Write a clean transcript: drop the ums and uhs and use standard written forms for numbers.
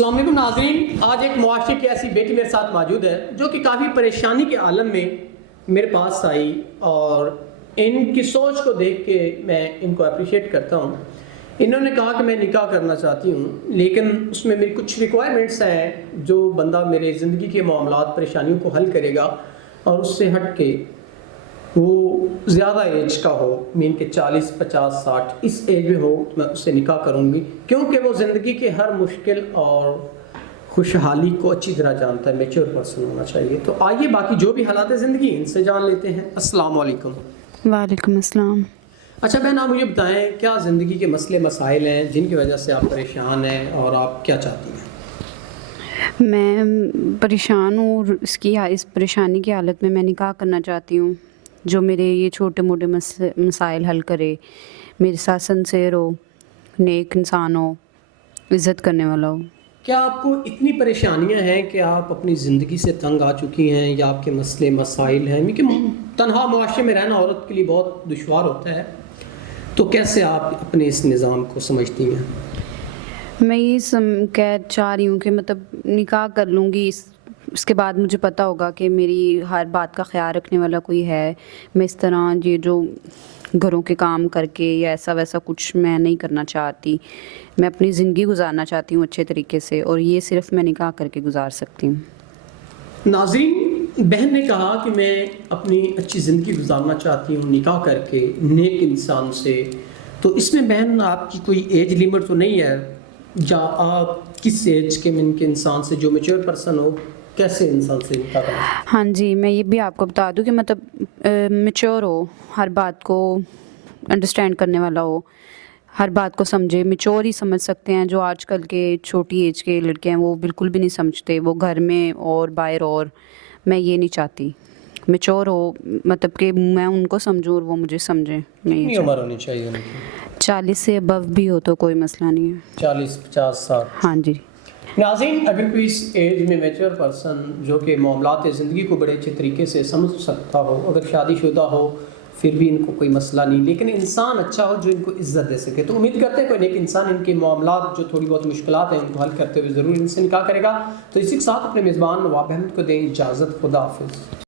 السلام علیکم ناظرین، آج ایک معاشرے کی ایسی بیٹی میرے ساتھ موجود ہے جو کہ کافی پریشانی کے عالم میں میرے پاس آئی، اور ان کی سوچ کو دیکھ کے میں ان کو اپریشیٹ کرتا ہوں۔ انہوں نے کہا کہ میں نکاح کرنا چاہتی ہوں، لیکن اس میں میری کچھ ریکوائرمنٹس ہیں جو بندہ میرے زندگی کے معاملات پریشانیوں کو حل کرے گا، اور اس سے ہٹ کے وہ زیادہ ایج کا ہو، مین کے 40 50 60 اس ایج میں ہو، میں اس سے نکاح کروں گی، کیونکہ وہ زندگی کے ہر مشکل اور خوشحالی کو اچھی طرح جانتا ہے، میچور پرسن ہونا چاہیے۔ تو آئیے باقی جو بھی حالات زندگی ان سے جان لیتے ہیں۔ السلام علیکم۔ وعلیکم السلام۔ اچھا بہن، آپ مجھے بتائیں کیا زندگی کے مسئلے مسائل ہیں جن کی وجہ سے آپ پریشان ہیں، اور آپ کیا چاہتی ہیں؟ میں پریشان ہوں، اور اس پریشانی کی حالت میں نکاح کرنا چاہتی ہوں جو میرے یہ چھوٹے موٹے مسائل حل کرے، میرے ساتھ سنسیئر ہو، نیک انسان ہو، عزت کرنے والا ہو۔ کیا آپ کو اتنی پریشانیاں ہیں کہ آپ اپنی زندگی سے تنگ آ چکی ہیں، یا آپ کے مسئلے مسائل ہیں؟ کیونکہ تنہا معاشرے میں رہنا عورت کے لیے بہت دشوار ہوتا ہے، تو کیسے آپ اپنے اس نظام کو سمجھتی ہیں؟ میں یہ چاہ رہی ہوں کہ نکاح کر لوں گی، اس کے بعد مجھے پتہ ہوگا کہ میری ہر بات کا خیال رکھنے والا کوئی ہے۔ میں اس طرح یہ جو گھروں کے کام کر کے یا ایسا ویسا کچھ میں نہیں کرنا چاہتی۔ میں اپنی زندگی گزارنا چاہتی ہوں اچھے طریقے سے، اور یہ صرف میں نکاح کر کے گزار سکتی ہوں۔ ناظرین، بہن نے کہا کہ میں اپنی اچھی زندگی گزارنا چاہتی ہوں نکاح کر کے نیک انسان سے، تو اس میں بہن آپ کی کوئی ایج لیمٹ تو نہیں ہے؟ یا آپ کس ایج کے من کے انسان سے، جو میچور پرسن ہو، کیسے انسان سے نکاح کرنا؟ ہاں جی، میں یہ بھی آپ کو بتا دوں کہ میچور ہو، ہر بات کو انڈرسٹینڈ کرنے والا ہو، ہر بات کو سمجھے۔ میچور ہی سمجھ سکتے ہیں جو آج کل کے چھوٹی ایج کے لڑکے ہیں، وہ بالکل بھی نہیں سمجھتے، وہ گھر میں اور باہر اور۔ میں یہ نہیں چاہتی، میچور ہو، کہ میں ان کو سمجھوں اور وہ مجھے سمجھیں۔ کتنی عمر ہونی چاہیے ان کی؟ 40 سے ابو بھی ہو تو کوئی مسئلہ نہیں ہے۔ 40 50 سال؟ ہاں جی۔ ناظرین، اگر کوئی اس ایج میں میچور پرسن جو کہ معاملات زندگی کو بڑے اچھے طریقے سے سمجھ سکتا ہو، اگر شادی شدہ ہو پھر بھی ان کو کوئی مسئلہ نہیں، لیکن انسان اچھا ہو جو ان کو عزت دے سکے، تو امید کرتے ہیں کوئی نیک انسان ان کے معاملات جو تھوڑی بہت مشکلات ہیں ان کو حل کرتے ہوئے ضرور ان سے نکاح کرے گا۔ تو اسی کے ساتھ اپنے میزبان نواب احمد کو دیں اجازت۔ خدا حافظ۔